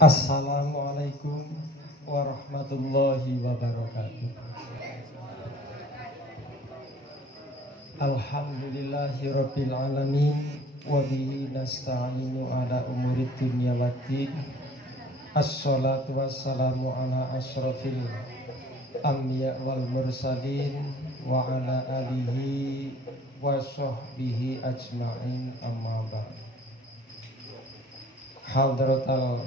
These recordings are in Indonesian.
Assalamualaikum warahmatullahi wabarakatuh. Alhamdulillahirabbil alamin wa bihi nasta'inu ala umurid dunya waddin. Assalatu wassalamu ala asrofil anbiya wal mursalin wa ala alihi wa sahbihi ajma'in, amma ba'd. Hadratal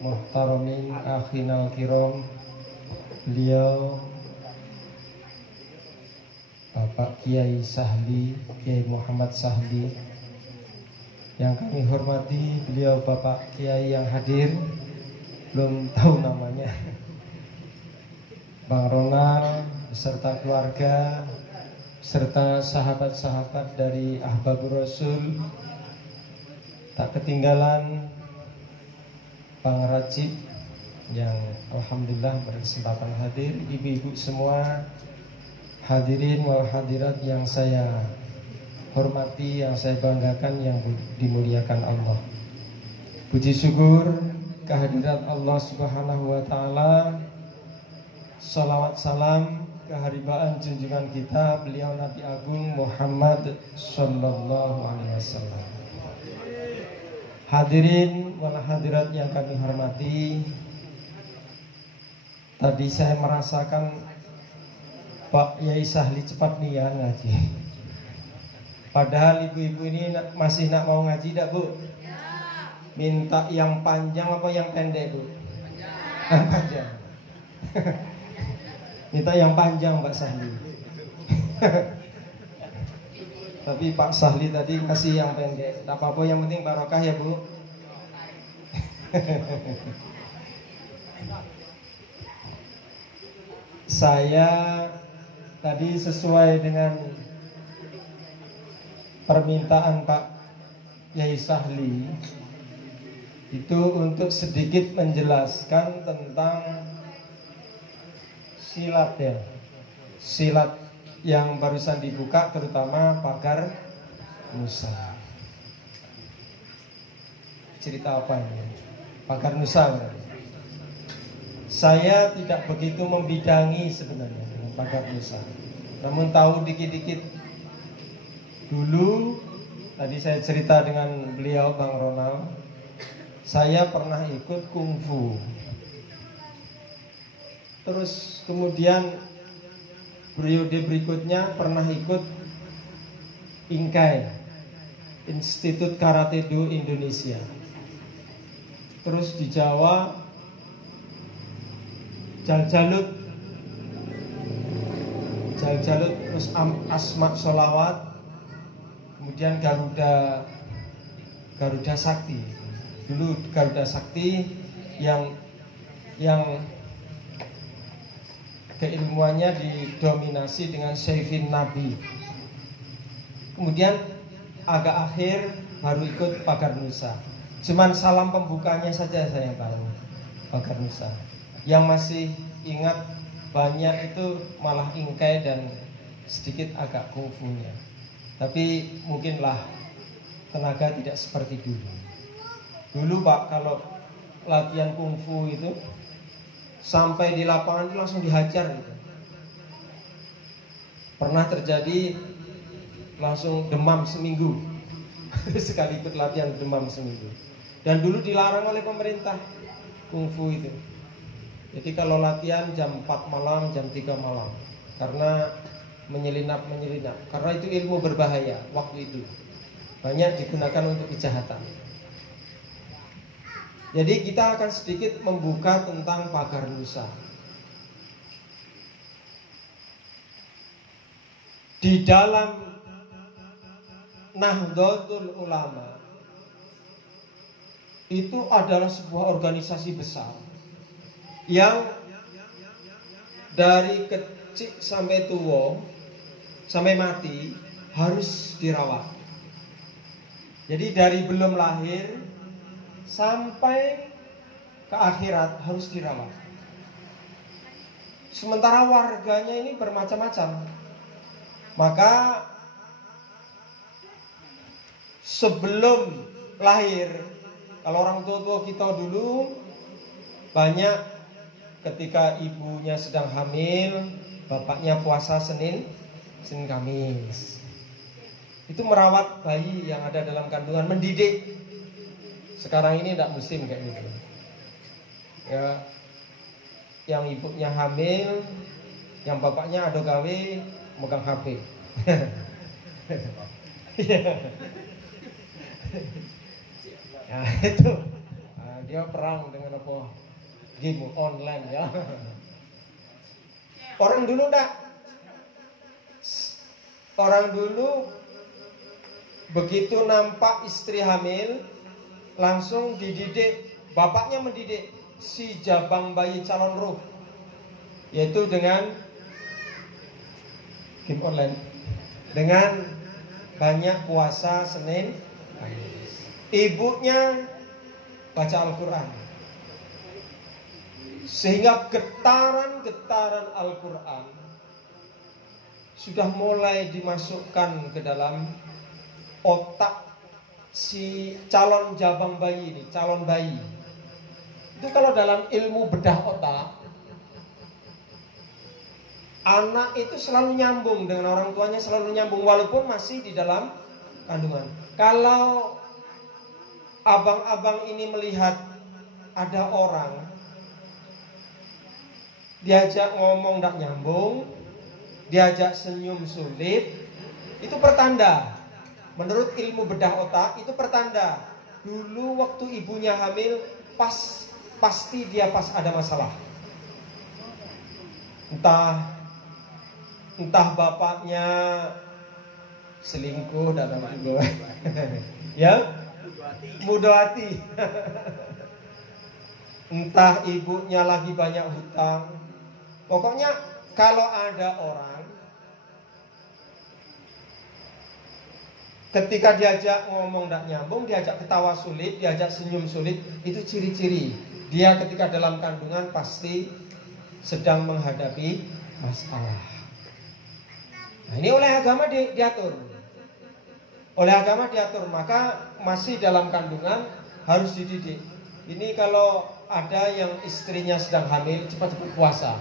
muhtaramin akhinal kiram, beliau Bapak Kiai Sahli, Kiai Muhammad Sahli, yang kami hormati, beliau Bapak Kiai yang hadir, belum tahu namanya, Bang Ronald beserta keluarga, serta sahabat-sahabat dari Ahbabur Rasul. Tak ketinggalan Bang Rajib yang alhamdulillah berkesempatan hadir, ibu-ibu semua, hadirin wal hadirat yang saya hormati, yang saya banggakan, yang dimuliakan Allah. Puji syukur kehadirat Allah Subhanahu wa taala. Salawat salam keharibaan junjungan kita, beliau Nabi Agung Muhammad sallallahu alaihi wasallam. Hadirin wal hadirat yang kami hormati, tadi saya merasakan Pak Yai Sahli cepat nih ya ngaji. Padahal ibu-ibu ini masih nak mau ngaji dak, Bu? Minta yang panjang apa yang pendek, Bu? Panjang. Minta yang panjang Mbak Sahli. Tapi Pak Sahli tadi kasih yang pendek. Tak apa-apa, yang penting barokah ya, Bu. Saya tadi sesuai dengan permintaan Pak Yai Sahli itu untuk sedikit menjelaskan tentang silat ya. Silat yang barusan dibuka, terutama pagar Nusa. Cerita apa ini? Pagar Nusa berarti. Saya tidak begitu membidangi sebenarnya dengan pagar Nusa, namun tahu dikit-dikit. Dulu tadi saya cerita dengan beliau Bang Ronald, saya pernah ikut kungfu. Terus kemudian periode berikutnya pernah ikut Ingkai, Institut Karate Do Indonesia. Terus di Jawa Jaljalut, terus Asma Sholawat, kemudian Garuda Sakti. Dulu Garuda Sakti yang keilmuannya didominasi dengan Syaikhin Nabi. Kemudian agak akhir baru ikut pagar Nusa. Cuman salam pembukanya saja saya yang tahu pagar Nusa. Yang masih ingat banyak itu malah Ingkai dan sedikit agak kungfunya. Tapi mungkinlah tenaga tidak seperti dulu. Dulu Pak, kalau latihan kungfu itu sampai di lapangan itu langsung dihajar gitu. Pernah terjadi langsung demam seminggu. Sekali ikut latihan demam seminggu. Dan dulu dilarang oleh pemerintah kungfu itu. Jadi kalau latihan jam 4 malam, jam 3 malam, karena menyelinap. Karena itu ilmu berbahaya waktu itu. Banyak digunakan untuk kejahatan. Jadi kita akan sedikit membuka tentang pagar Nusa. Di dalam Nahdlatul Ulama itu adalah sebuah organisasi besar yang dari kecil sampai tua, sampai mati harus dirawat. Jadi dari belum lahir sampai ke akhirat harus dirawat. Sementara warganya ini bermacam-macam. Maka sebelum lahir, kalau orang tua kita dulu Banyak ketika ibunya sedang hamil, bapaknya puasa Senin Kamis. Itu merawat bayi yang ada dalam kandungan, mendidik. Sekarang ini tidak musim kayak gitu. Ya, yang ibunya hamil, yang bapaknya ado gawe megang HP. Nah itu, dia perang dengan apa? Game online ya. Orang dulu begitu nampak istri hamil langsung dididik, bapaknya mendidik si jabang bayi calon ruh, yaitu dengan game online, dengan banyak puasa Senin Kamis. Ibunya baca Al-Quran, sehingga getaran-getaran Al-Quran sudah mulai dimasukkan ke dalam otak si calon jabang bayi ini, calon bayi. Itu kalau dalam ilmu bedah otak, anak itu selalu nyambung dengan orang tuanya, selalu nyambung walaupun masih di dalam kandungan. Kalau abang-abang ini melihat ada orang diajak ngomong tidak nyambung, diajak senyum sulit, itu pertanda. Menurut ilmu bedah otak, itu pertanda dulu waktu ibunya hamil pasti dia pas ada masalah. Entah bapaknya selingkuh dalam itu, ya, mudah hati. Entah ibunya lagi banyak hutang. Pokoknya kalau ada orang ketika diajak ngomong tidak nyambung, diajak ketawa sulit, diajak senyum sulit, itu ciri-ciri dia ketika dalam kandungan pasti sedang menghadapi masalah. Nah, ini oleh agama diatur. Oleh agama diatur, maka masih dalam kandungan harus dididik. Ini kalau ada yang istrinya sedang hamil, cepat-cepat puasa.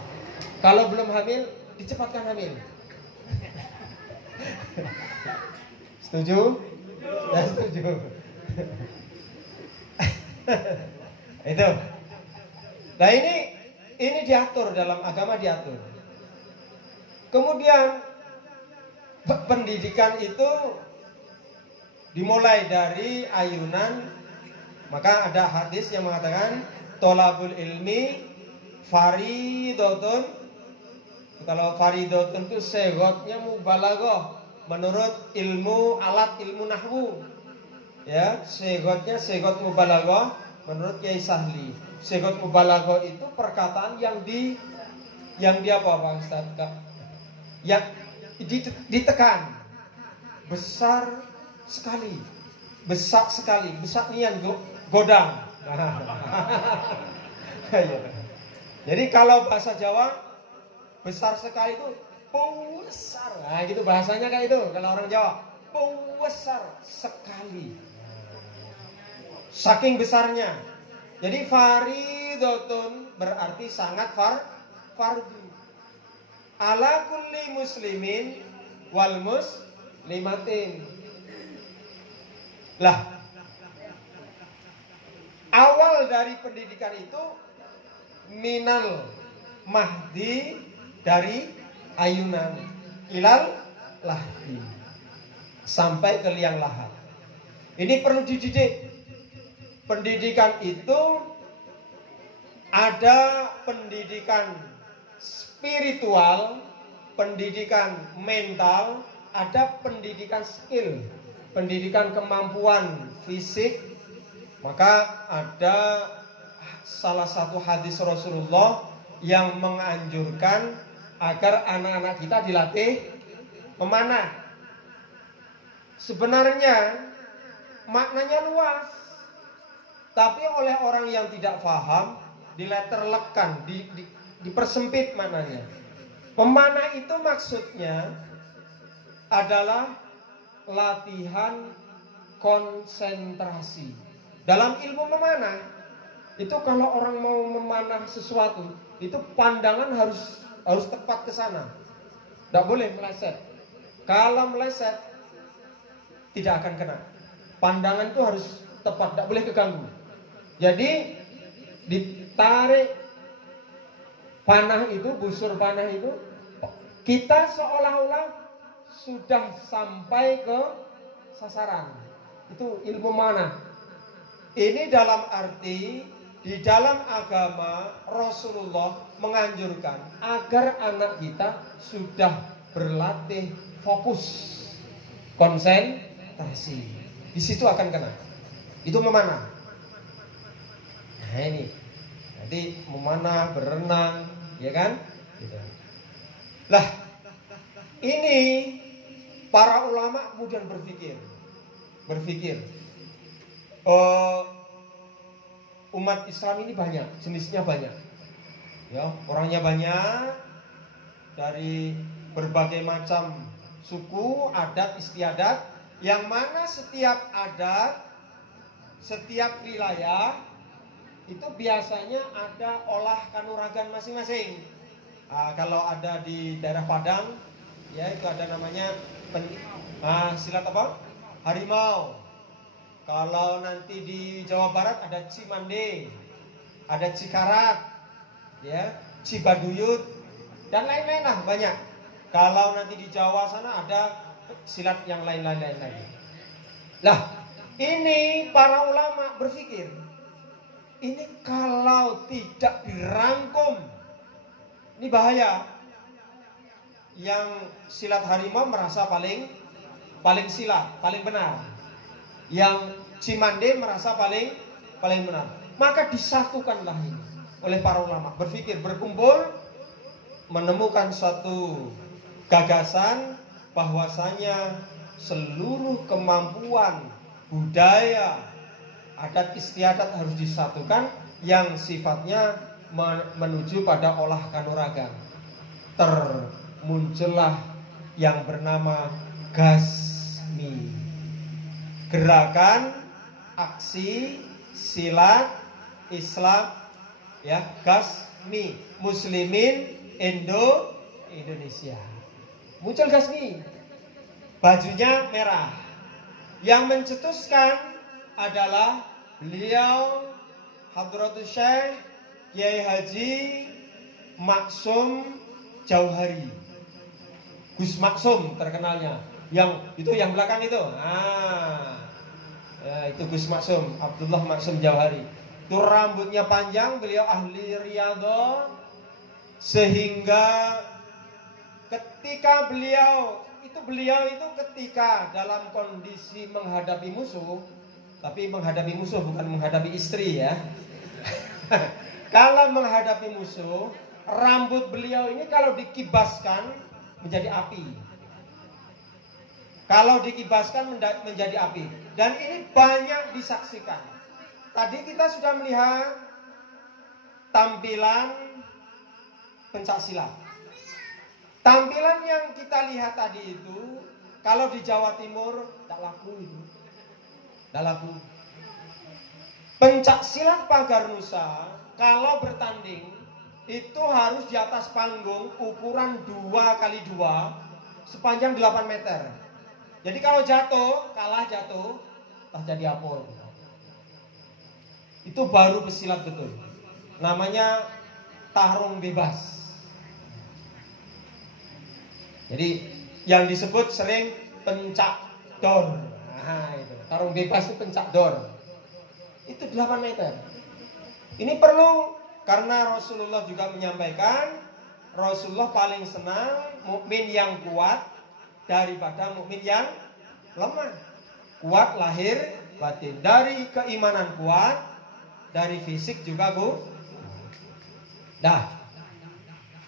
Kalau belum hamil, dicepatkan hamil. Setuju? Ya, setuju. Itu. Nah ini diatur dalam agama, diatur. Kemudian pendidikan itu dimulai dari ayunan. Maka ada hadis yang mengatakan tolabul ilmi faridotun. Kalau faridotun itu segotnya mubalaghah menurut ilmu alat ilmu nahwu. Ya, segotnya segot mubalaghah menurut Kiai Sahli. Segot mubalaghah itu perkataan yang di apa Pak Ustaz? Yang ditekan besar sekali, besar sekali, besar nian godang. Jadi kalau bahasa Jawa besar sekali itu besar. Nah, gitu bahasanya kayak itu kalau orang Jawa. Besar sekali. Saking besarnya. Jadi faridotun berarti sangat fardu. Ala kulli muslimin wal muslimatin. Lah, awal dari pendidikan itu minal mahdi, dari ayunan ilal lahdi, sampai ke liang lahat. Ini perlu dididik. Pendidikan itu ada pendidikan spiritual, pendidikan mental, ada pendidikan skill, pendidikan kemampuan fisik. Maka ada salah satu hadis Rasulullah yang menganjurkan agar anak-anak kita dilatih memanah. Sebenarnya maknanya luas, tapi oleh orang yang tidak paham diletterlekan, dipersempit maknanya. Memanah itu maksudnya adalah latihan konsentrasi. Dalam ilmu memanah Itu kalau orang mau memanah sesuatu, itu pandangan harus tepat ke sana. Tidak boleh meleset. Kalau meleset, tidak akan kena. Pandangan itu harus tepat, tidak boleh keganggu. Jadi ditarik panah itu, busur panah itu, kita seolah-olah sudah sampai ke sasaran. Itu ilmu manah. Ini dalam arti di dalam agama Rasulullah menganjurkan agar anak kita sudah berlatih fokus, konsentrasi. Di situ akan kena. Itu memanah. Nah ini, nanti memanah, berenang, ya kan? Gitu. Lah, ini para ulama kemudian berpikir, umat Islam ini banyak, jenisnya banyak, ya, orangnya banyak dari berbagai macam suku, adat, istiadat. Yang mana setiap adat, setiap wilayah itu biasanya ada olah kanuragan masing-masing. Kalau ada di daerah Padang, ya itu ada namanya silat apa? Harimau. Kalau nanti di Jawa Barat ada Cimande, ada Cikarat, ya, Cibaduyut, dan lain-lain lah banyak. Kalau nanti di Jawa sana ada silat yang lain-lain lagi. Lah, ini para ulama berpikir, ini kalau tidak dirangkum, ini bahaya. Yang silat harimau merasa paling silat, paling benar. Yang Cimande merasa paling benar. Maka disatukanlah ini oleh para ulama, berpikir, berkumpul, menemukan suatu gagasan bahwasanya seluruh kemampuan budaya, adat istiadat harus disatukan yang sifatnya menuju pada olah kanuragan. Termuncullah yang bernama Gasmi, gerakan aksi silat Islam, ya, Gasmi, Muslimin Indonesia. Muncul Gasmi, bajunya merah. Yang mencetuskan adalah beliau Hadratus Syekh Kiai Haji Maksum Jauhari, Gus Maksum terkenalnya. Yang belakang itu, itu Gus Maksum, Abdullah Maksum Jauhari. Itu rambutnya panjang, beliau ahli riyadhah, sehingga ketika beliau itu ketika dalam kondisi menghadapi musuh, tapi menghadapi musuh bukan menghadapi istri, ya. Kalau menghadapi musuh, rambut beliau ini kalau dikibaskan menjadi api. Kalau dikibaskan menjadi api. Dan ini banyak disaksikan. Tadi kita sudah melihat tampilan pencaksilat. Tampilan yang kita lihat tadi itu, kalau di Jawa Timur tidak laku itu. Tidak laku. Pencaksilat pagar Nusa kalau bertanding itu harus di atas panggung ukuran 2x2 sepanjang 8 meter. Jadi kalau kalah jatuh, tak jadi apa. Itu baru pesilat betul. Namanya tarung bebas. Jadi yang disebut sering pencak dor. Nah, itu. Tarung bebas itu pencak dor. Itu 8 meter. Ini perlu karena Rasulullah juga menyampaikan, Rasulullah paling senang mukmin yang kuat daripada mukmin yang lemah. Kuat lahir batin, dari keimanan kuat, dari fisik juga Nah,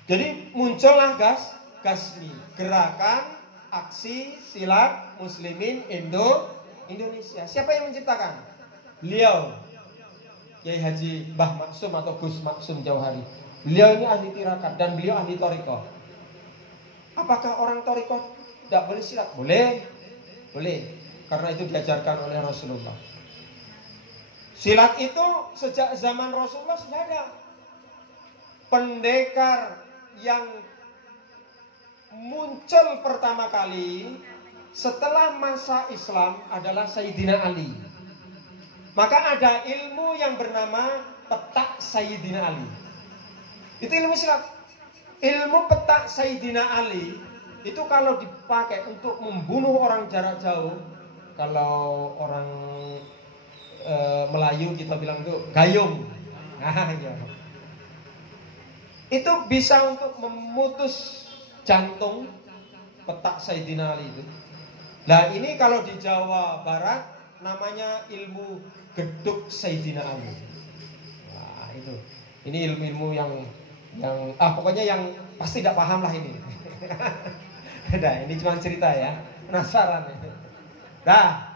jadi muncullah Gasmi, gerakan aksi silat Muslimin Indonesia. Siapa yang menciptakan? Beliau Kiai Haji Mbah Maksum atau Gus Maksum Jauhari. Beliau ini ahli tirakat dan beliau ahli thariqah. Apakah orang thariqah tidak boleh silat? Boleh. Karena itu diajarkan oleh Rasulullah. Silat itu sejak zaman Rasulullah sudah ada. Pendekar yang muncul pertama kali setelah masa Islam adalah Sayyidina Ali. Maka ada ilmu yang bernama petak Sayyidina Ali. Itu ilmu silat. Ilmu petak Sayyidina Ali itu kalau dipakai untuk membunuh orang jarak jauh, kalau orang Melayu kita bilang itu gayung. Nah, ya. Itu bisa untuk memutus jantung, petak Sayyidina Ali itu. Nah ini kalau di Jawa Barat namanya ilmu geduk Sayyidina Ali. Nah itu, ini ilmu-ilmu yang pokoknya yang pasti tidak paham lah ini. Nah ini cuma cerita ya, penasaran. Nah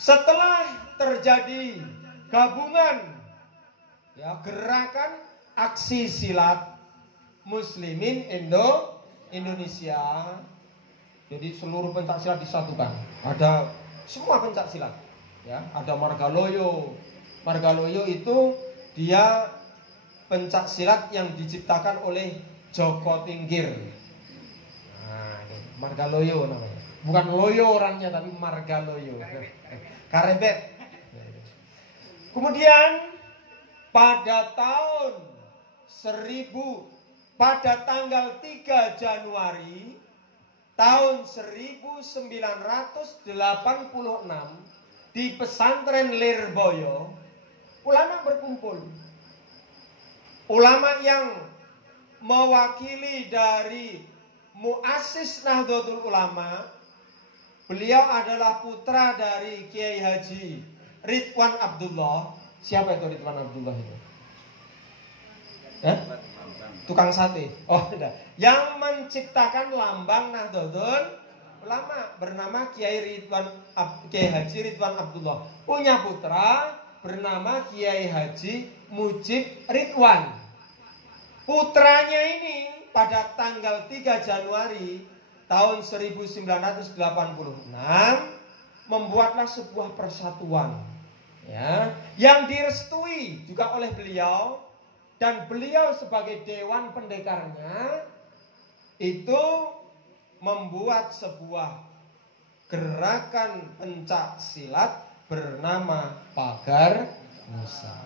setelah terjadi gabungan ya gerakan aksi silat Muslimin Indonesia, jadi seluruh pencak silat disatukan. Ada semua pencak silat, ya. Ada Margaloyo. Margaloyo itu dia pencak silat yang diciptakan oleh Joko Tingkir. Nah, ini Margaloyo namanya. Bukan loyo orangnya, tapi Margaloyo. Karebet. Kemudian pada tanggal 3 Januari tahun 1986 di pesantren Lirboyo, ulama berkumpul. Ulama yang mewakili dari Muassis Nahdlatul Ulama, beliau adalah putra dari Kiai Haji Ridwan Abdullah. Siapa itu Ridwan Abdullah itu? Tukang sate. Oh, tidak. Yang menciptakan lambang Nahdlatul Ulama bernama Kiai Haji Ridwan Abdullah. Punya putra bernama Kiai Haji Mujib Ridwan. Putranya ini pada tanggal 3 Januari tahun 1986 membuatlah sebuah persatuan, ya, yang direstui juga oleh beliau. Dan beliau sebagai dewan pendekarnya itu membuat sebuah gerakan pencak silat bernama Pagar Nusa.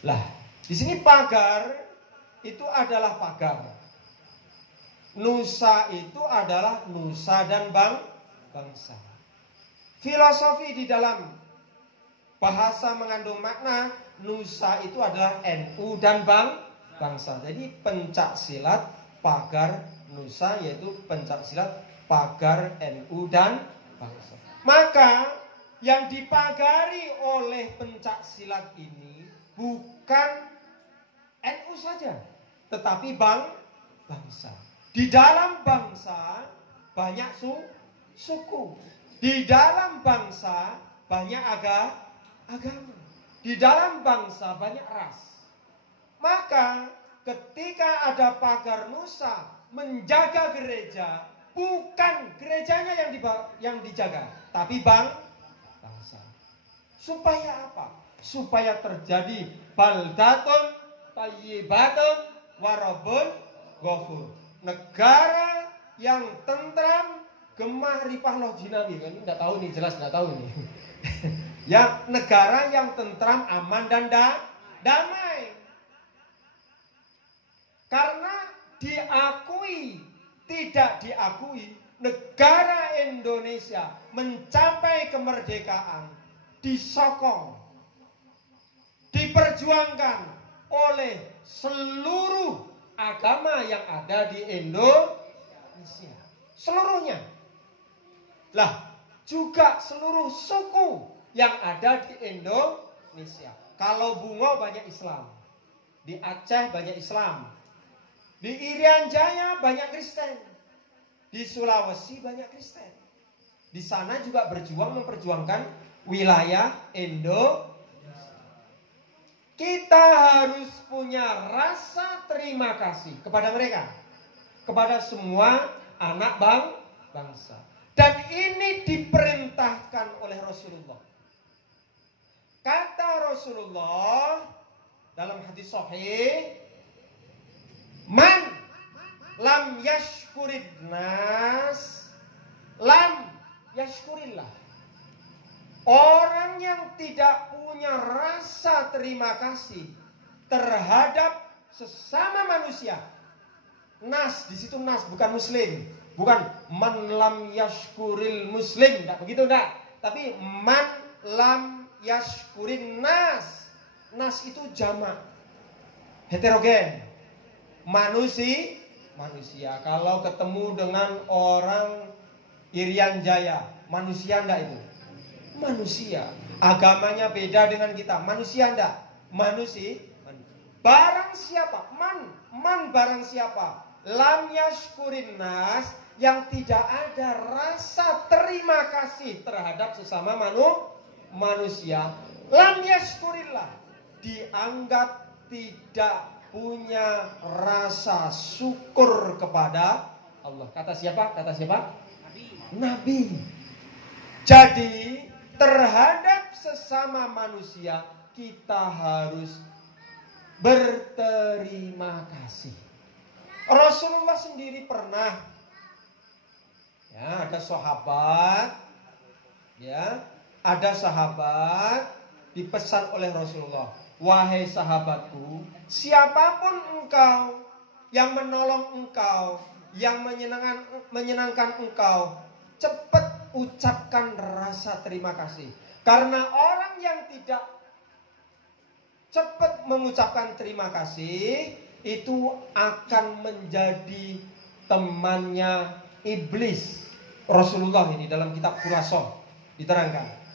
Lah, di sini pagar itu adalah pagar. Nusa itu adalah nusa dan bangsa. Filosofi di dalam bahasa mengandung makna nusa itu adalah NU dan bangsa. Jadi pencak silat pagar nusa yaitu pencak silat pagar NU dan bangsa. Maka yang dipagari oleh pencak silat ini bukan NU saja, tetapi bangsa. Di dalam bangsa banyak suku. Di dalam bangsa banyak agama. Di dalam bangsa banyak ras. Maka ketika ada pagar nusa menjaga gereja, bukan gerejanya yang dijaga, tapi bangsa. Supaya apa? Supaya terjadi baldatun thayyibatun warabun ghafur. Negara yang tentram, gemah ripah loh jinawi. Kan enggak tahu nih, jelas enggak tahu nih. Ya, negara yang tentram, aman dan damai. Karena diakui, tidak diakui, negara Indonesia mencapai kemerdekaan disokong, diperjuangkan oleh seluruh agama yang ada di Indonesia. Seluruhnya. Lah, juga seluruh suku yang ada di Indonesia. Kalau Bungo banyak Islam, di Aceh banyak Islam, di Irian Jaya banyak Kristen, di Sulawesi banyak Kristen. Di sana juga memperjuangkan wilayah Indonesia. Kita harus punya rasa terima kasih kepada mereka, kepada semua anak bangsa. Dan ini diperintahkan oleh Rasulullah. Kata Rasulullah dalam hadis sahih, man lam yashkurid nas lam yashkurillah. Orang yang tidak punya rasa terima kasih terhadap sesama manusia. Nas, di situ nas, bukan muslim. Bukan man lam yashkuril muslim, enggak begitu, enggak. Tapi man lam yashkurin nas. Nas itu jamak, heterogen. Manusia. Kalau ketemu dengan orang Irian Jaya, manusia enggak itu? Manusia. Agamanya beda dengan kita, manusia enggak? Manusia. Barang siapa? Man barang siapa? Lam yashkurin nas, yang tidak ada rasa terima kasih terhadap sesama manusia. Lam yashkurillah, dianggap tidak punya rasa syukur kepada Allah. Kata siapa? Nabi. Jadi terhadap sesama manusia kita harus berterima kasih. Rasulullah sendiri pernah, ada sahabat dipesan oleh Rasulullah, wahai sahabatku, siapapun engkau yang menolong engkau, yang menyenangkan engkau, cepat ucapkan rasa terima kasih. Karena orang yang tidak cepat mengucapkan terima kasih itu akan menjadi temannya iblis. Rasulullah ini dalam kitab Khulasoh diterangkan.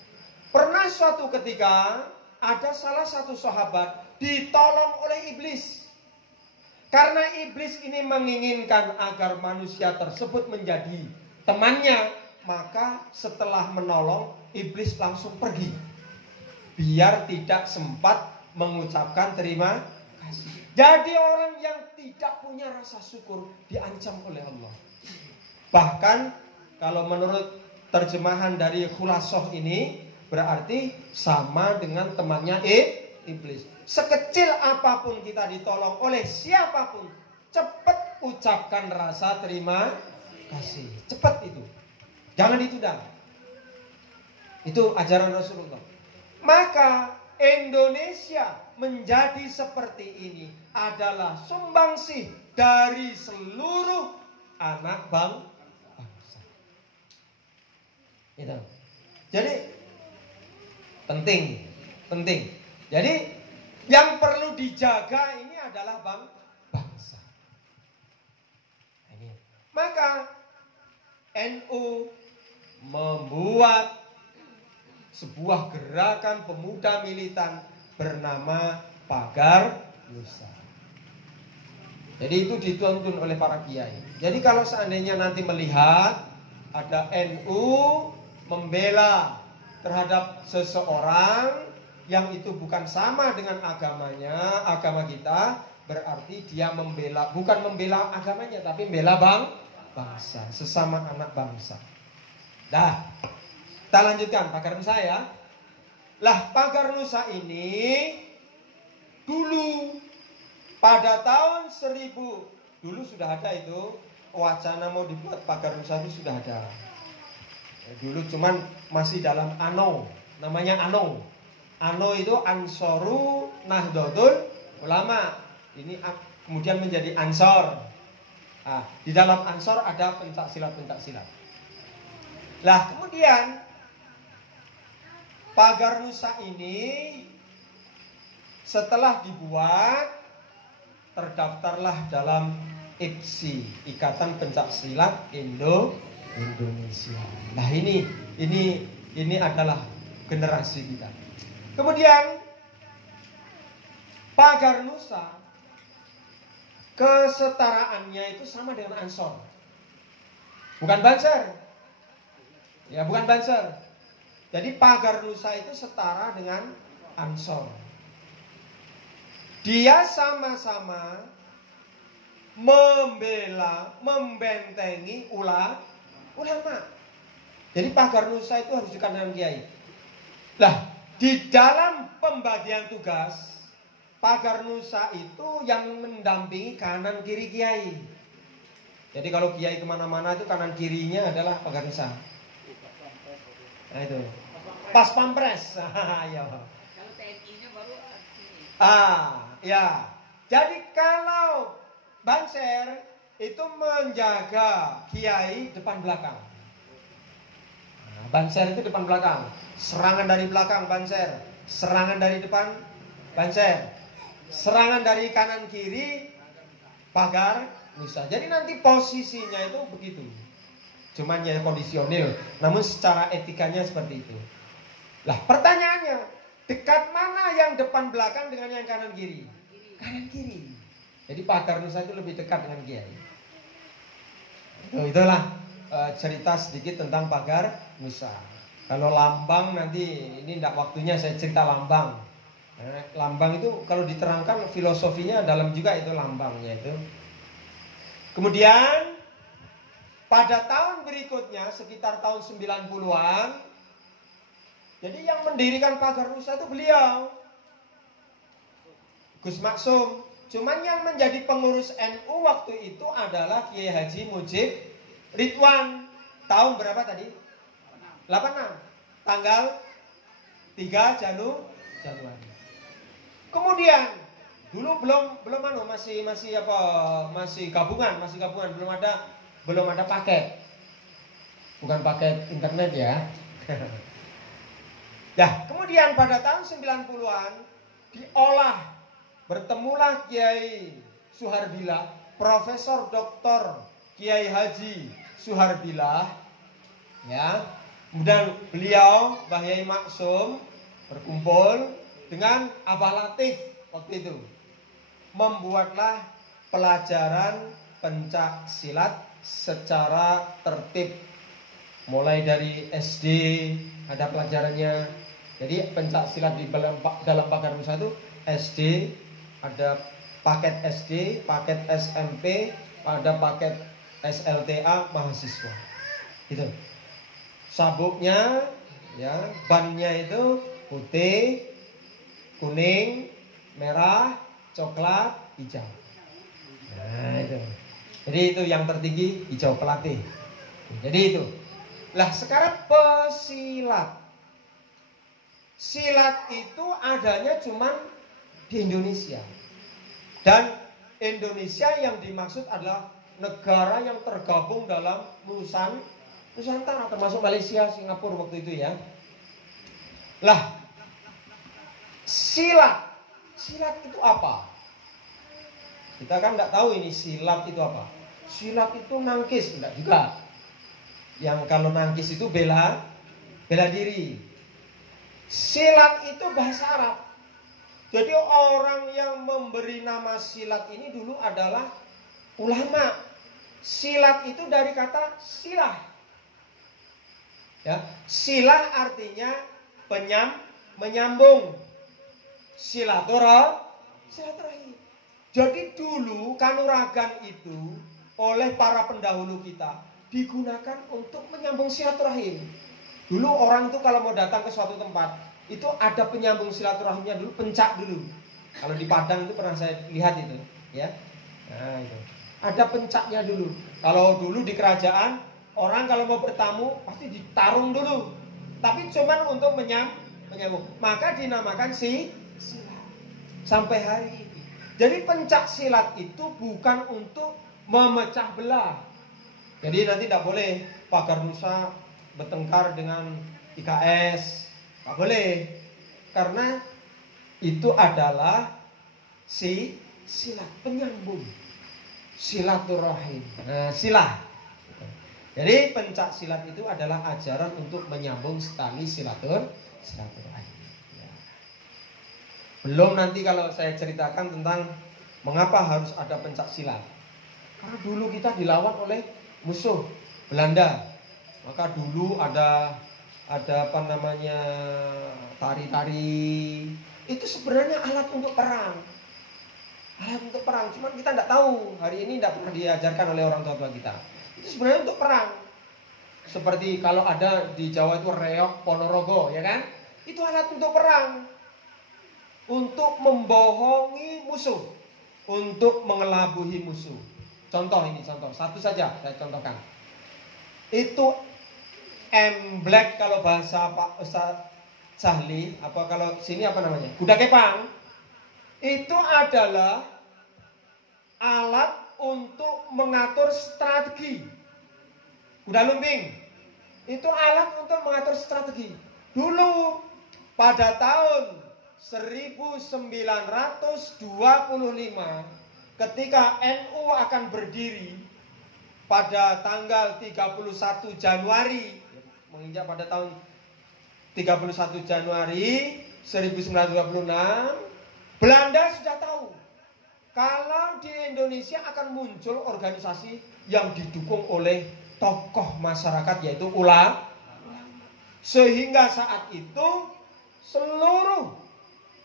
Pernah suatu ketika ada salah satu sahabat ditolong oleh iblis. Karena iblis ini menginginkan agar manusia tersebut menjadi temannya, maka setelah menolong, iblis langsung pergi. Biar tidak sempat mengucapkan terima kasih. Jadi orang yang tidak punya rasa syukur diancam oleh Allah. Bahkan kalau menurut terjemahan dari Khulasoh ini berarti sama dengan temannya iblis. Sekecil apapun kita ditolong oleh siapapun, cepat ucapkan rasa terima kasih. Cepat itu. Jangan ditunda. Itu ajaran Rasulullah. Maka Indonesia menjadi seperti ini adalah sumbangsih dari seluruh anak bangsa. Itu. Jadi penting. Jadi yang perlu dijaga ini adalah bangsa. Ini. Maka NU membuat sebuah gerakan pemuda militan bernama Pagar Nusa. Jadi itu dituntun oleh para kiai. Jadi kalau seandainya nanti melihat ada NU membela terhadap seseorang yang itu bukan sama dengan agamanya, agama kita, berarti dia membela, bukan membela agamanya, tapi membela bangsa, sesama anak bangsa. Dah. Kita lanjutkan Pagar Nusa ya. Lah Pagar Nusa ini dulu pada tahun 1000 dulu sudah ada itu wacana mau dibuat Pagar Nusa itu sudah ada. Dulu cuman masih dalam ANO, namanya ANO. ANO itu Ansoru Nahdlatul Ulama. Ini kemudian menjadi Ansor. Nah, di dalam Ansor ada pencak silat. Lah kemudian Pagar Nusa ini setelah dibuat terdaftarlah dalam IPSI, Ikatan Pencak Silat Indonesia. Nah ini adalah generasi kita. Kemudian Pagar Nusa kesetaraannya itu sama dengan Ansor. Bukan Banser. Ya, bukan Banser. Jadi Pagar Nusa itu setara dengan Ansor. Dia sama-sama membela, membentengi ulama. Jadi Pagar Nusa itu harus dikatakan kiai. Lah, Di dalam pembagian tugas, pagar nusa itu yang mendampingi kanan kiri kiai. Jadi kalau kiai kemana-mana itu kanan kirinya adalah pagar nusa. Nah itu pas pampres. Ya. Kalau TNI-nya baru sini. Ya. Jadi kalau Banser itu menjaga kiai depan belakang. Banser itu depan belakang. Serangan dari belakang Banser, serangan dari depan Banser, serangan dari kanan kiri pagar nusa. Jadi nanti posisinya itu begitu. Cuman ya kondisional, namun secara etikanya seperti itu. Lah pertanyaannya, dekat mana yang depan belakang dengan yang kanan kiri? Kanan kiri. Jadi pagar nusa itu lebih dekat dengan kiai. Itulah cerita sedikit tentang pagar nusa. Kalau lambang nanti ini tidak waktunya saya cerita lambang. Lambang itu kalau diterangkan filosofinya dalam juga itu lambangnya itu. Kemudian pada tahun berikutnya sekitar tahun 90-an, jadi yang mendirikan pagar nusa itu beliau Gus Maksum. Cuman yang menjadi pengurus NU waktu itu adalah Kiai Haji Mujib Ridwan. Tahun berapa tadi? 86. Tanggal 3 Januari. Kemudian dulu belum masih gabungan, belum ada paket. Bukan paket internet ya. Ya, kemudian pada tahun 90-an diolah, bertemulah Kiai Suharbilah, Profesor Dr. Kiai Haji Suharbilah, ya. Kemudian beliau Mbah Yai Maksum berkumpul dengan Abah Latif waktu itu, membuatlah pelajaran pencak silat secara tertib. Mulai dari SD ada pelajarannya. Jadi pencak silat di dalam pagar nusa itu SD, ada paket SD, paket SMP, ada paket SLTA mahasiswa. Itu. Sabuknya, ya, bannya itu putih, kuning, merah, coklat, hijau. Nah itu. Jadi itu yang tertinggi hijau pelatih. Jadi itu. Lah sekarang pesilat. Silat itu adanya cuman di Indonesia. Dan Indonesia yang dimaksud adalah negara yang tergabung dalam Nusantara, termasuk Malaysia, Singapura waktu itu ya. Lah, silat itu apa? Kita kan nggak tahu ini silat itu apa. Silat itu nangkis, enggak juga. Yang kalau nangkis itu bela diri. Silat itu bahasa Arab. Jadi orang yang memberi nama silat ini dulu adalah ulama. Silat itu dari kata silah. Ya, silah artinya menyambung. Silaturahim. Jadi dulu kanuragan itu oleh para pendahulu kita digunakan untuk menyambung silaturahim. Dulu orang itu kalau mau datang ke suatu tempat itu ada penyambung silaturahimnya dulu, pencak dulu. Kalau di Padang itu pernah saya lihat itu, ya. Nah, itu. Ada pencaknya dulu. Kalau dulu di kerajaan orang kalau mau bertamu pasti ditarung dulu. Tapi cuman untuk menyambung. Maka dinamakan silat. Sampai hari ini. Jadi pencak silat itu bukan untuk memecah belah. Jadi nanti tidak boleh pagar nusa bertengkar dengan IKS. Tidak boleh. Karena itu adalah silat, penyambung. Silaturahim. Silah. Jadi pencak silat itu adalah ajaran untuk menyambung tali silaturahim. Ya. Belum nanti kalau saya ceritakan tentang mengapa harus ada pencak silat. Karena dulu kita dilawan oleh musuh Belanda. Maka dulu ada apa namanya tari-tari. Itu sebenarnya alat untuk perang. Alat untuk perang. Cuman kita tidak tahu. Hari ini tidak pernah diajarkan oleh orang tua kita. Itu sebenarnya untuk perang. Seperti kalau ada di Jawa itu reok Ponorogo, ya kan? Itu alat untuk perang. Untuk membohongi musuh, untuk mengelabuhi musuh. Contoh ini, contoh. Satu saja saya contohkan. Itu emblek kalau bahasa Pak Ustaz Sahli, apa kalau sini apa namanya? Kuda kepang. Itu adalah alat untuk mengatur strategi. Kuda lumping. Itu alat untuk mengatur strategi. Dulu pada tahun 1925 ketika NU akan berdiri pada tanggal 31 Januari, menginjak pada tahun 31 Januari 1926, Belanda sudah tahu kalau di Indonesia akan muncul organisasi yang didukung oleh tokoh masyarakat, yaitu ulama. Sehingga saat itu seluruh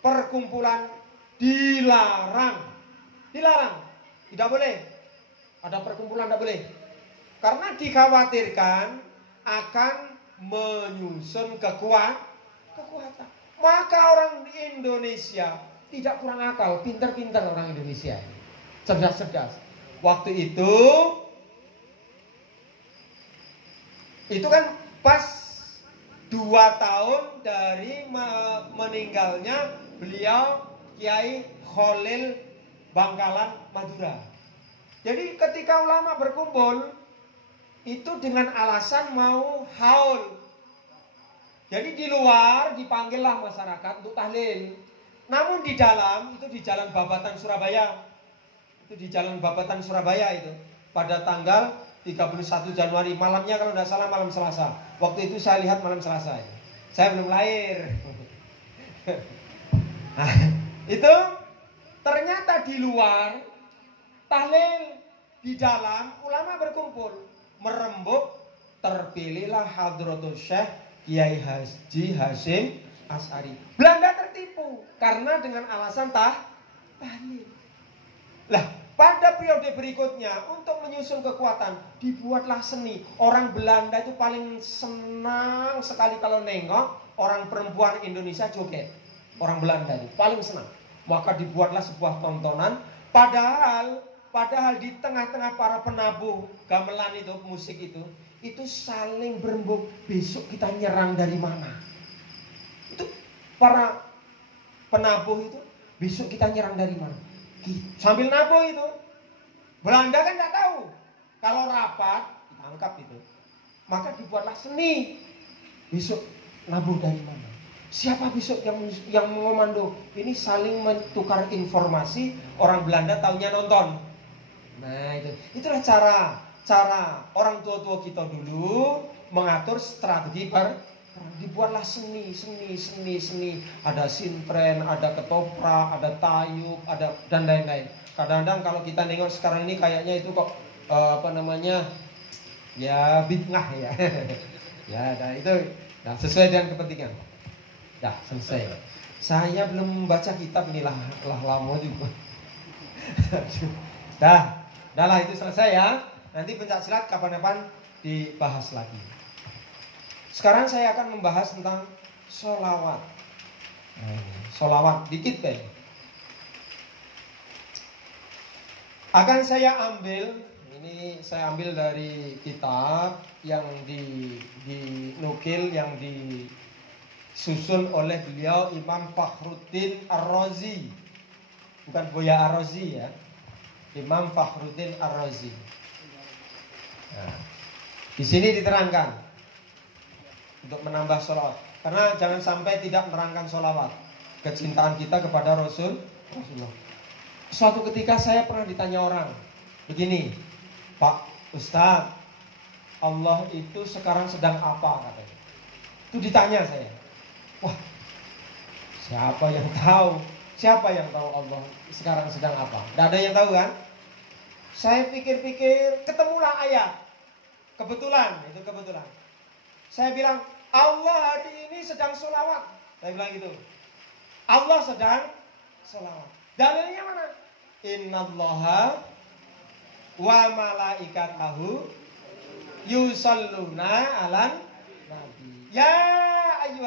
perkumpulan dilarang. Tidak boleh. Ada perkumpulan tidak boleh. Karena dikhawatirkan akan menyusun kekuatan. Maka orang Indonesia tidak kurang akal, pintar-pintar orang Indonesia. Cerdas-cerdas. Waktu itu kan pas 2 tahun dari meninggalnya beliau Kiai Khalil Bangkalan Madura. Jadi ketika ulama berkumpul itu dengan alasan mau haul. Jadi di luar dipanggillah masyarakat untuk tahlil. Namun di dalam itu di Jalan Babatan Surabaya. Itu di Jalan Babatan Surabaya itu pada tanggal 31 Januari malamnya, kalau tidak salah malam Selasa. Waktu itu saya lihat malam Selasa. Saya belum lahir. Nah, itu ternyata di luar tahlil, di dalam ulama berkumpul merembuk. Terpilihlah Hadratus Syekh Kiai Haji Hasyim Asy'ari. Belanda tertipu karena dengan alasan tahlil. Lah, pada periode berikutnya untuk menyusun kekuatan dibuatlah seni. Orang Belanda itu paling senang sekali kalau nengok orang perempuan Indonesia joget. Orang Belanda itu paling senang. Maka dibuatlah sebuah tontonan. Padahal di tengah-tengah para penabuh gamelan itu, musik itu saling berembuk. Besok kita nyerang dari mana? Itu para penabuh itu, besok kita nyerang dari mana? Sambil nabuh itu. Belanda kan tidak tahu. Kalau rapat ditangkap itu. Maka dibuatlah seni. Besok nabuh dari mana? Siapa besok yang mengomando? Ini saling mentukar informasi. Orang Belanda taunya nonton. Nah itulah cara orang tua-tua kita dulu mengatur strategi dibuatlah seni. Ada sintren, ada ketoprak, ada tayub, ada dan lain-lain. Kadang-kadang kalau kita nengok sekarang ini kayaknya itu kok ya bid'ah ya. Ya, nah itu sesuai dengan kepentingan. Dah selesai. Saya belum membaca kitab inilah lama juga. Dah lah itu selesai ya. Nanti pencak silat kapan-kapan dibahas lagi. Sekarang saya akan membahas tentang sholawat. Sholawat dikit deh. Akan saya ambil, ini saya ambil dari kitab yang dinukil, yang disusun oleh beliau Imam Fakhruddin Ar-Razi. Bukan Buya Ar-Razi ya. Imam Fakhruddin Ar-Razi. Nah, di sini diterangkan untuk menambah sholawat. Karena jangan sampai tidak menerangkan sholawat. Kecintaan kita kepada Rasulullah. Suatu ketika saya pernah ditanya orang begini, Pak Ustadz, Allah itu sekarang sedang apa katanya. Itu ditanya saya. Wah, siapa yang tahu? Siapa yang tahu Allah sekarang sedang apa? Tidak ada yang tahu kan? Saya pikir-pikir, ketemulah ayat. Kebetulan. Saya bilang, Allah hari ini sedang sholawat. Saya bilang gitu. Allah sedang sholawat. Dalilnya mana? Innallaha wa malaikatahu yusalluna 'alan nabi. Ya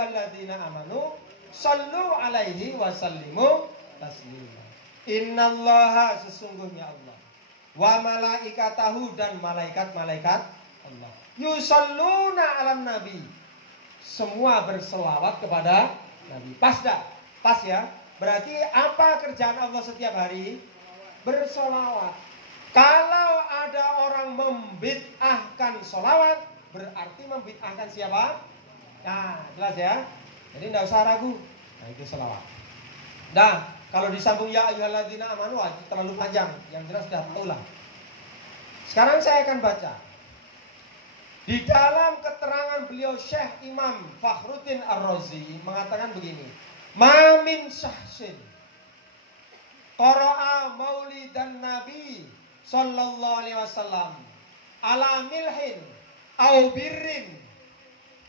ayyuhalladzina amanu sallu alaihi wa sallimu taslima. Innallaha, sesungguhnya Allah, wa malaikatahu, dan malaikat-malaikat Allah, yusalluna 'alan nabi, semua berselawat kepada Nabi. Pas dah? Pas ya? Berarti apa kerjaan Allah setiap hari? Bersolawat. Kalau ada orang membid'ahkan solawat, berarti membid'ahkan siapa? Nah, jelas ya. Jadi tidak usah ragu. Nah, itu solawat. Nah, kalau disambung ya ayyuhalladzina amanu, itu terlalu panjang. Yang jelas sudah tahu lah. Sekarang saya akan baca. Di dalam keterangan beliau, Syekh Imam Fakhruddin Ar-Razi mengatakan begini. Ma min syahsin qara'a maulidan Nabi sallallahu alaihi wasallam ala milhin au birrin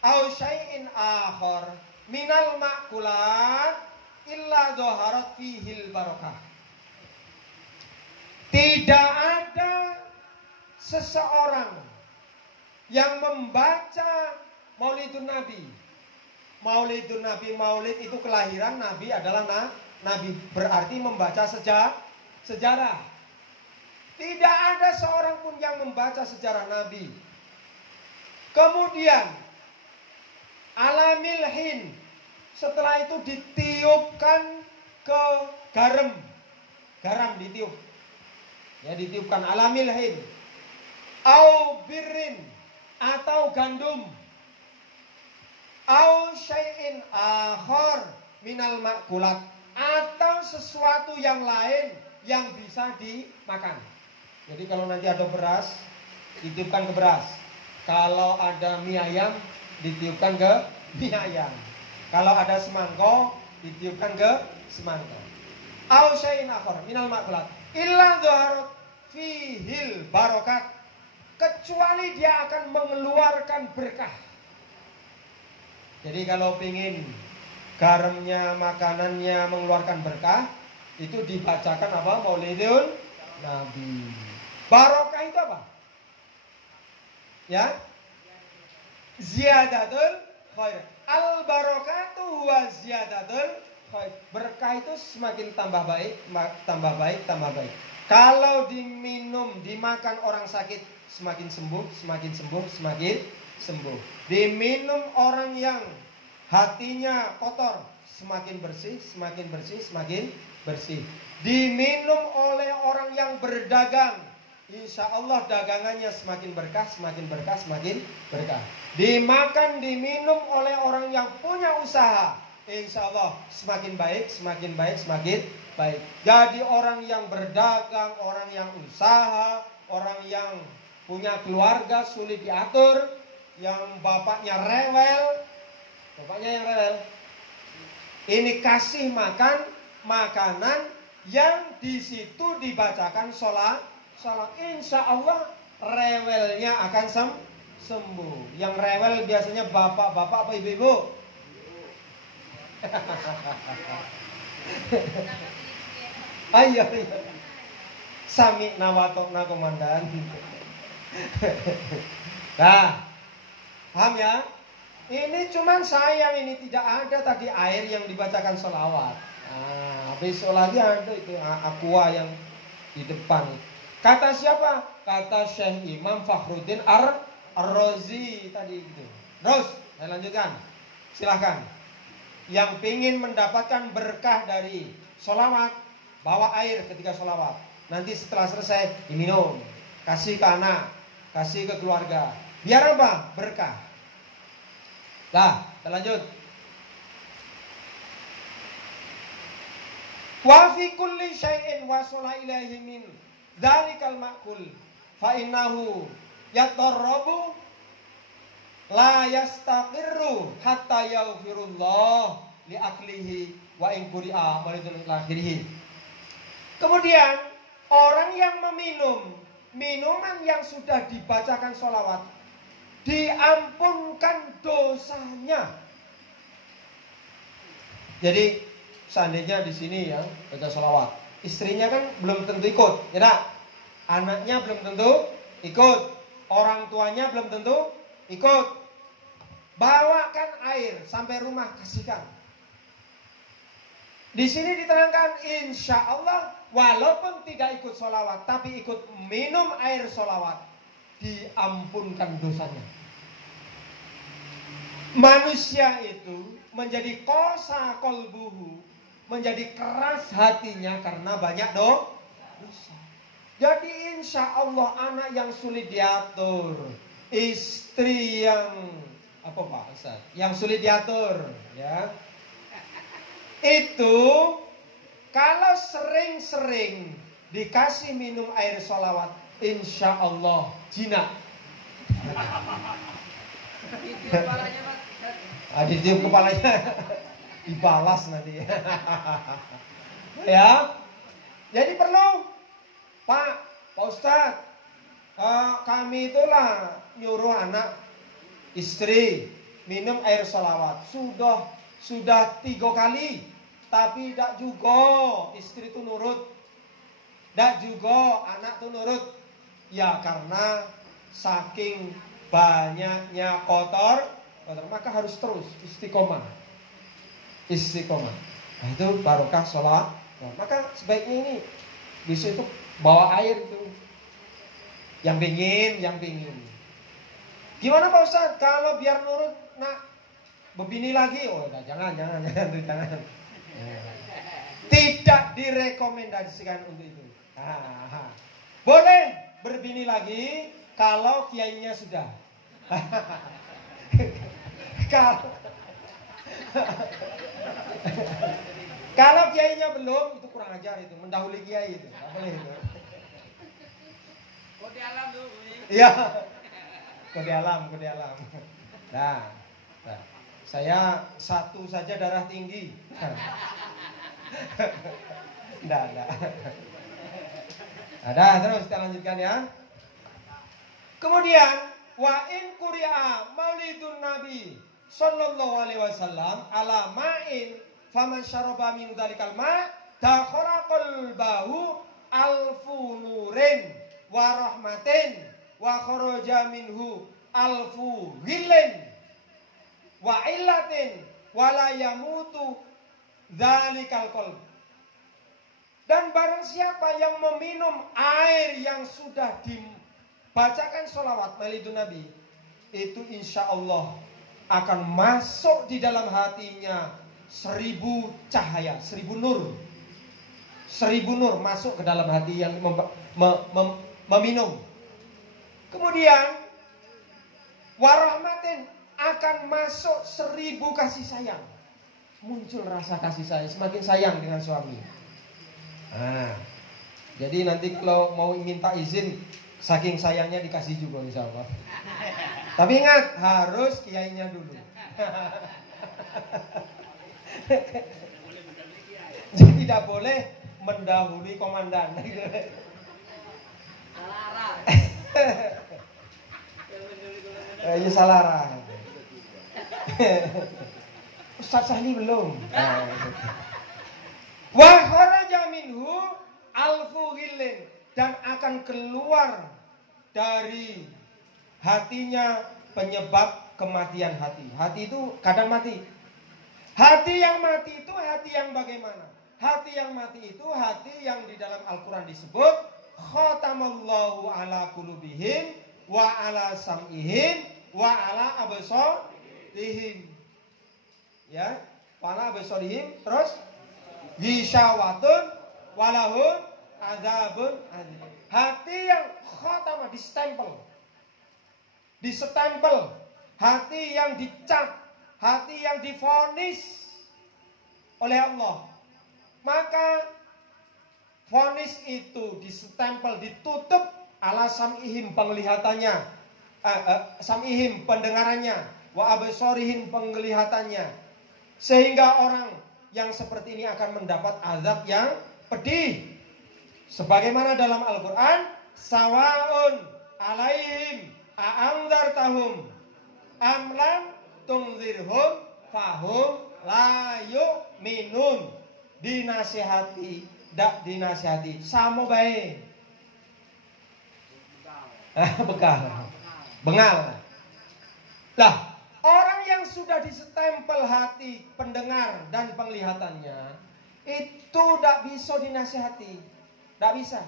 au syai'in akhar minal ma'kulat illa dhaharat fihil barakah. Tidak ada seseorang yang membaca Maulidun Nabi. Maulidun Nabi, maulid itu kelahiran Nabi adalah Nabi. Berarti membaca sejarah. Tidak ada seorang pun yang membaca sejarah Nabi. Kemudian alamilhin, setelah itu ditiupkan ke garam. Garam ditiup. Ya, ditiupkan alamilhin. Au birrin, atau gandum, au syai'in akhar minal ma'kulat, atau sesuatu yang lain yang bisa dimakan. Jadi kalau nanti ada beras, ditiupkan ke beras. Kalau ada mie ayam, ditiupkan ke mie ayam. Kalau ada semangkok, ditiupkan ke semangkok. Au syai'in akhar minal ma'kulat illa dhaharat fihil barakat, kecuali dia akan mengeluarkan berkah. Jadi kalau ingin garamnya, makanannya mengeluarkan berkah, itu dibacakan apa? Maulidun Nabi. Barokah itu apa? Ya? Ziyadatul khair. Al barokatu huwa ziyadatul khair. Berkah itu semakin tambah baik, tambah baik, tambah baik. Kalau diminum, dimakan orang sakit, semakin sembuh, semakin sembuh, semakin sembuh. Diminum orang yang hatinya kotor, semakin bersih, semakin bersih, semakin bersih. Diminum oleh orang yang berdagang, insya Allah dagangannya semakin berkah, semakin berkah, semakin berkah. Dimakan, diminum oleh orang yang punya usaha, insya Allah semakin baik, semakin baik, semakin baik. Jadi orang yang berdagang, orang yang usaha, orang yang punya keluarga sulit diatur, yang bapaknya rewel, ini kasih makan makanan yang di situ dibacakan sholat, insya Allah rewelnya akan sembuh. Yang rewel biasanya bapak-bapak apa ibu-ibu? Ayo, sami nawatokna komandan. Nah, paham ya? Ini cuman sayang ini tidak ada tadi air yang dibacakan sholawat. Nah, besok lagi ada itu aqua yang di depan. Kata siapa? Kata Syekh Imam Fakhruddin Ar-Razi tadi gitu. Terus, saya lanjutkan. Silahkan. Yang ingin mendapatkan berkah dari sholawat, bawa air ketika sholawat. Nanti setelah selesai diminum, kasih ke anak, kasih ke keluarga. Biar apa? Berkah. Nah, kita lanjut. Wa fi kulli syai'in wasala ilaihi min dzalikal ma'kul fa innahu yatarrabu la yastaqirru hatta yaghfirullah li aklihi wa in quri'a walidul akhirih. Kemudian orang yang meminum minuman yang sudah dibacakan sholawat, diampunkan dosanya. Jadi seandainya di sini ya baca sholawat, istrinya kan belum tentu ikut, ya, anaknya belum tentu ikut, orang tuanya belum tentu ikut. bawakan air sampai rumah, kasihkan. Di sini diterangkan insya Allah walaupun tidak ikut sholawat tapi ikut minum air sholawat diampunkan dosanya. Manusia itu menjadi kosa kolbuhu, menjadi keras hatinya karena banyak dosa. Jadi insya Allah anak yang sulit diatur, istri yang apa Pak Ustaz? Yang sulit diatur, ya. Itu kalau sering-sering dikasih minum air sholawat, insya Allah jinak. Ditiup kepalanya, dibalas nanti. Ya, jadi perlu Pak Ustadz, kami itulah nyuruh anak istri minum air sholawat. Sudah 3 kali, tapi tidak juga istri itu nurut, tidak juga anak itu nurut. Ya karena saking banyaknya kotor, maka harus terus istiqomah. Nah, itu barokah sholat. Nah, maka sebaiknya ini bisa itu bawa air itu. Yang pingin. Gimana Pak Ustadz? Kalau biar nurut nak begini lagi, jangan. Tidak direkomendasikan untuk itu. Boleh berbini lagi kalau kiainya sudah. Kalau kiainya belum, itu kurang ajar itu, mendahului kiai itu. Apa boleh itu? Kode alam dulu. Iya. Kode alam. Nah, saya satu saja darah tinggi. Enggak. Ada, terus kita lanjutkan ya. Kemudian wa in quri'a maulidun nabi sallallahu alaihi wasallam ala ma'in faman syaraba min dzalikal ma' dakhala qalbahu alfu nurin wa rahmatin wa kharaja minhu alfu ghillin wa illatin wa la yamutu dzalikal qalb. Dan barang siapa yang meminum air yang sudah dibacakan sholawat maulidun nabi, itu insya Allah akan masuk di dalam hatinya 1000 cahaya, 1000 nur. 1000 nur masuk ke dalam hati yang meminum. Kemudian warahmatin akan masuk 1000 kasih sayang. Muncul rasa kasih sayang, semakin sayang dengan suami. Nah, jadi nanti kalau mau minta izin, saking sayangnya dikasih juga insya Allah. Tapi ingat, harus kiainya dulu. Jadi tidak boleh mendahului komandan. Salah arah. Ustaz Sahli belum. Wa kharaja minhu alfu ghillin, dan akan keluar dari hatinya penyebab kematian hati. Hati itu kadang mati. Hati yang mati itu hati yang bagaimana? Hati yang mati itu hati yang di dalam Al-Quran disebut khatamallahu ala qulubihim wa ala sam'ihim wa ala absarihim. Ya, wa ala absarihim, terus Gishawatun walahun azabun azim. Hati yang khatamah, distempel, hati yang dicap, hati yang divonis oleh Allah. Maka vonis itu distempel, ditutup ala sam'ihim penglihatannya, sam'ihim pendengarannya, wa absorihim penglihatannya, sehingga orang yang seperti ini akan mendapat azab yang pedih. Sebagaimana dalam Al-Quran, sawaun alaihim a'anzartahum am lam tunzirhum fahum la yu'minun. Dinasihati, dak dinasihati, sama baik. Bengal. Lah, orang yang sudah disestempel hati pendengar dan penglihatannya, itu tidak bisa dinasihati. Tidak bisa.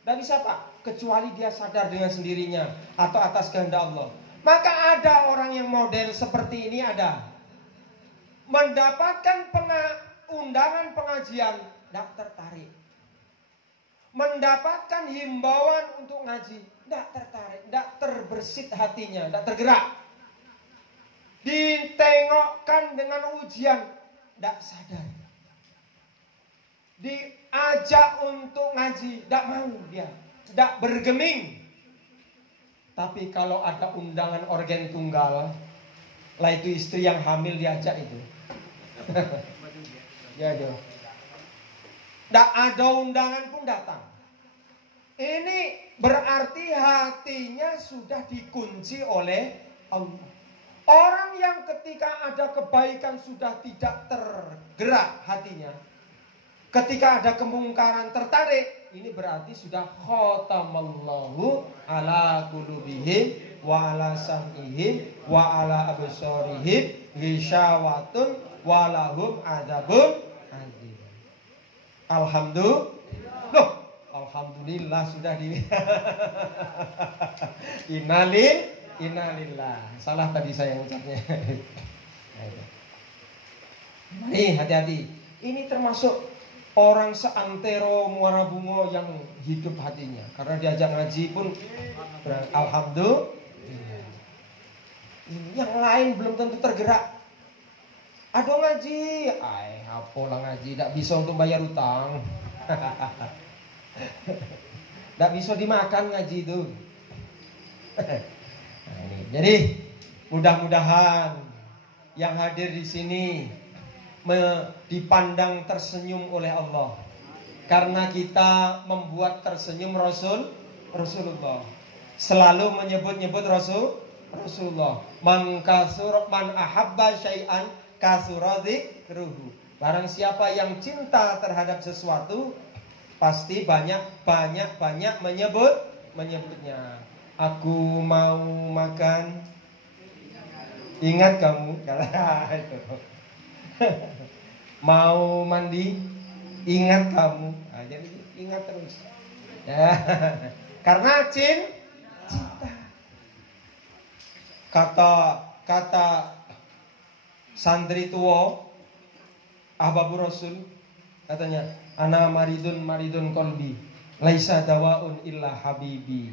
Tidak bisa Pak, kecuali dia sadar dengan sendirinya atau atas kehendak Allah. Maka ada orang yang model seperti ini ada. Mendapatkan undangan pengajian, tidak tertarik. Mendapatkan himbauan untuk ngaji, tidak tertarik, tidak terbersit hatinya, tidak tergerak. Ditengokkan dengan ujian, tidak sadar. Diajak untuk ngaji, tidak mau dia, tidak bergeming. Tapi kalau ada undangan organ tunggal, lah itu istri yang hamil diajak itu. Ya jo. Tidak ada undangan pun datang. Ini berarti hatinya sudah dikunci oleh Allah. Orang yang ketika ada kebaikan sudah tidak tergerak hatinya, ketika ada kemungkaran tertarik, ini berarti sudah khatamallahu ala qulubihim wa ala sam'ihim wa ala absarihim ghisyawatun wa lahum adzabun adzim. Alhamdulillah sudah di Innalillah. Salah tadi saya ucapnya. Nih hati-hati. Ini termasuk orang seantero Muara Bungo yang hidup hatinya. Karena diajak ngaji pun alhamdulillah. Yang lain belum tentu tergerak. Aduh ngaji, apalah ngaji, tidak bisa untuk bayar utang. Tidak bisa dimakan ngaji itu. Nah, ini. Jadi mudah-mudahan yang hadir di sini dipandang tersenyum oleh Allah, karena kita membuat tersenyum Rasulullah. Selalu menyebut-nyebut Rasulullah. Man ahabba syai'an kasura dzikruhu. Barang siapa yang cinta terhadap sesuatu, pasti banyak menyebutnya. Aku mau makan, ingat kamu. Mau mandi, ingat kamu. Nah, jadi ingat terus. Ya. Karena cinta. Kata santri tua Ahbabur Rasul, katanya, ana maridun qalbi, laisa dawaun illa habibi.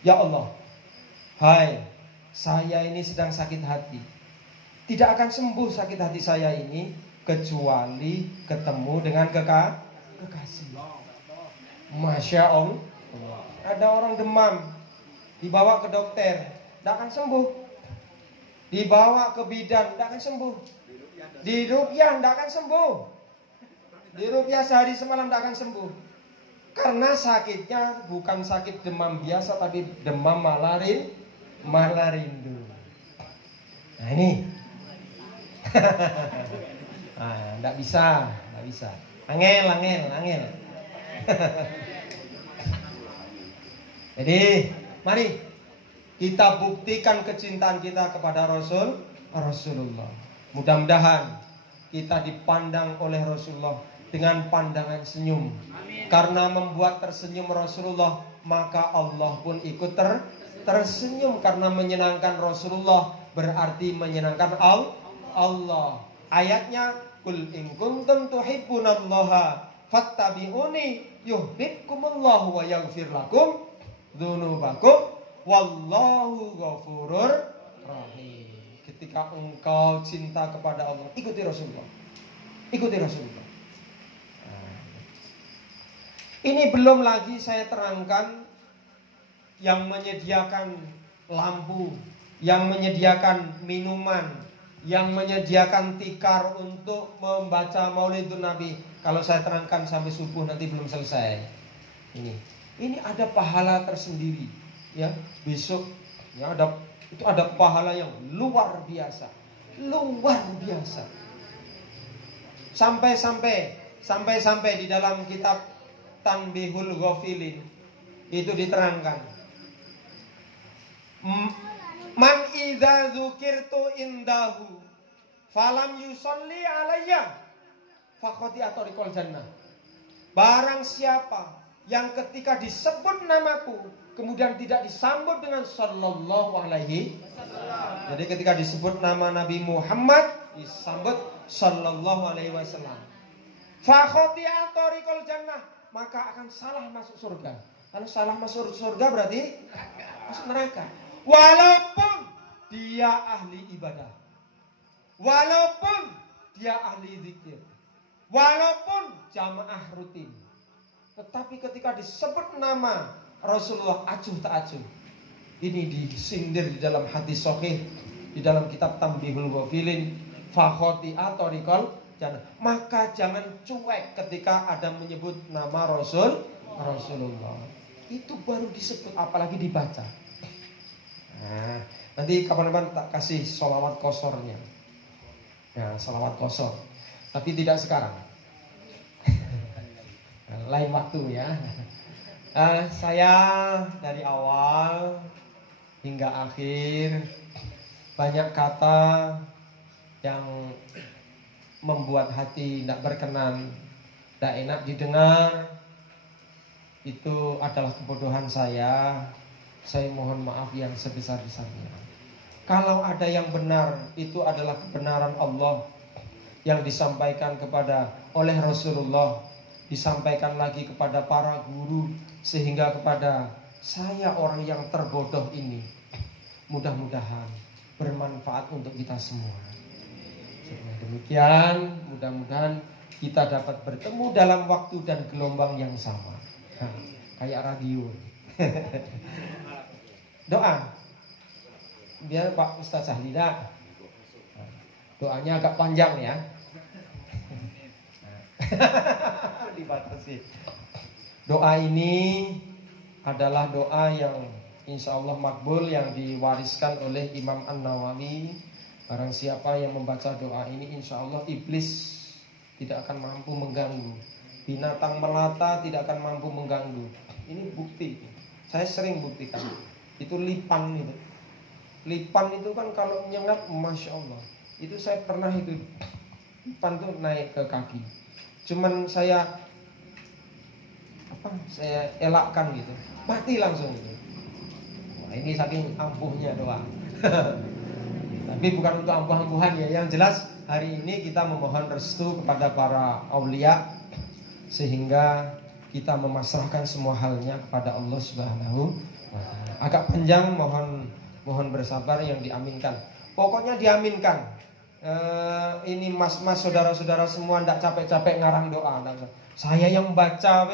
Ya Allah, hai, saya ini sedang sakit hati. Tidak akan sembuh sakit hati saya ini kecuali ketemu dengan kekasih. Masya Allah. Ada orang demam, dibawa ke dokter, tidak akan sembuh. Dibawa ke bidan, tidak akan sembuh. Di rupiah tidak akan sembuh. Di rupiah sehari semalam tidak akan sembuh. Karena sakitnya bukan sakit demam biasa, tapi demam malarindu. Nah ini, tidak bisa. Angel. Jadi, mari kita buktikan kecintaan kita kepada Rasulullah. Mudah-mudahan kita dipandang oleh Rasulullah dengan pandangan senyum. Amin. Karena membuat tersenyum Rasulullah, maka Allah pun ikut tersenyum. Karena menyenangkan Rasulullah berarti menyenangkan Allah. Ayatnya, Qul in kuntum tuhibbunallaha fattabi'uni yuhibbukumullahu wa yaghfir lakum dzunubakum wallahu ghafurur rahim. Ketika engkau cinta kepada Allah, ikuti Rasulullah. Ini belum lagi saya terangkan yang menyediakan lampu, yang menyediakan minuman, yang menyediakan tikar untuk membaca Maulidun Nabi. Kalau saya terangkan sampai subuh nanti belum selesai. Ini ada pahala tersendiri, ya. Besok ya ada pahala yang luar biasa. Sampai di dalam kitab Tanbihul Ghafilin itu diterangkan. Man idza dzukirtu indahu falam yusolli alayya faqad atorikol jannah. Barang siapa yang ketika disebut namaku kemudian tidak disambut dengan sallallahu alaihi wasallam. Jadi ketika disebut nama Nabi Muhammad disambut sallallahu alaihi wasallam. Faqad atorikol jannah, maka akan salah masuk surga. Kalau salah masuk surga berarti masuk neraka. Walaupun dia ahli ibadah, walaupun dia ahli zikir, walaupun jamaah rutin, tetapi ketika disebut nama Rasulullah acuh tak acuh. Ini disindir di dalam hadis sahih, di dalam kitab Tambihul Ghafilin, fakhoti atorikol jannah. Maka jangan cuek ketika ada menyebut nama Rasulullah. Itu baru disebut, apalagi dibaca. Nah, nanti kapan-kapan tak kasih sholawat kosornya. Ya, sholawat kosor. Tapi tidak sekarang. Lain waktu ya. Saya dari awal hingga akhir banyak kata yang membuat hati tidak berkenan, tidak enak didengar. Itu adalah kebodohan saya. Saya mohon maaf yang sebesar-besarnya. Kalau ada yang benar, itu adalah kebenaran Allah yang disampaikan oleh Rasulullah, disampaikan lagi kepada para guru, sehingga kepada saya orang yang terbodoh ini, mudah-mudahan bermanfaat untuk kita semua. Demikian, mudah-mudahan kita dapat bertemu dalam waktu dan gelombang yang sama. Kayak radio. Doa biar Pak Ustaz Sahlina. Doanya agak panjang ya. Dibatasi. Doa ini adalah doa yang insya Allah makbul, yang diwariskan oleh Imam An-Nawawi. Barang siapa yang membaca doa ini, insya Allah iblis tidak akan mampu mengganggu. Binatang melata tidak akan mampu mengganggu. Ini bukti. Saya sering buktikan. Itu lipan itu. Lipan itu kan kalau nyengat, masya Allah. Itu saya pernah itu. Lipan tuh naik ke kaki. Cuman saya elakkan gitu. Mati langsung gitu. Nah, ini saking ampuhnya doa. Tapi bukan untuk ampuh-ampuhan ya. Yang jelas hari ini kita memohon restu kepada para aulia, sehingga kita memasrahkan semua halnya kepada Allah Subhanahu wa ta'ala. Agak panjang, mohon bersabar yang diaminkan. Pokoknya diaminkan. Ini mas-mas, saudara-saudara semua, ndak capek-capek ngarang doa. Saya yang baca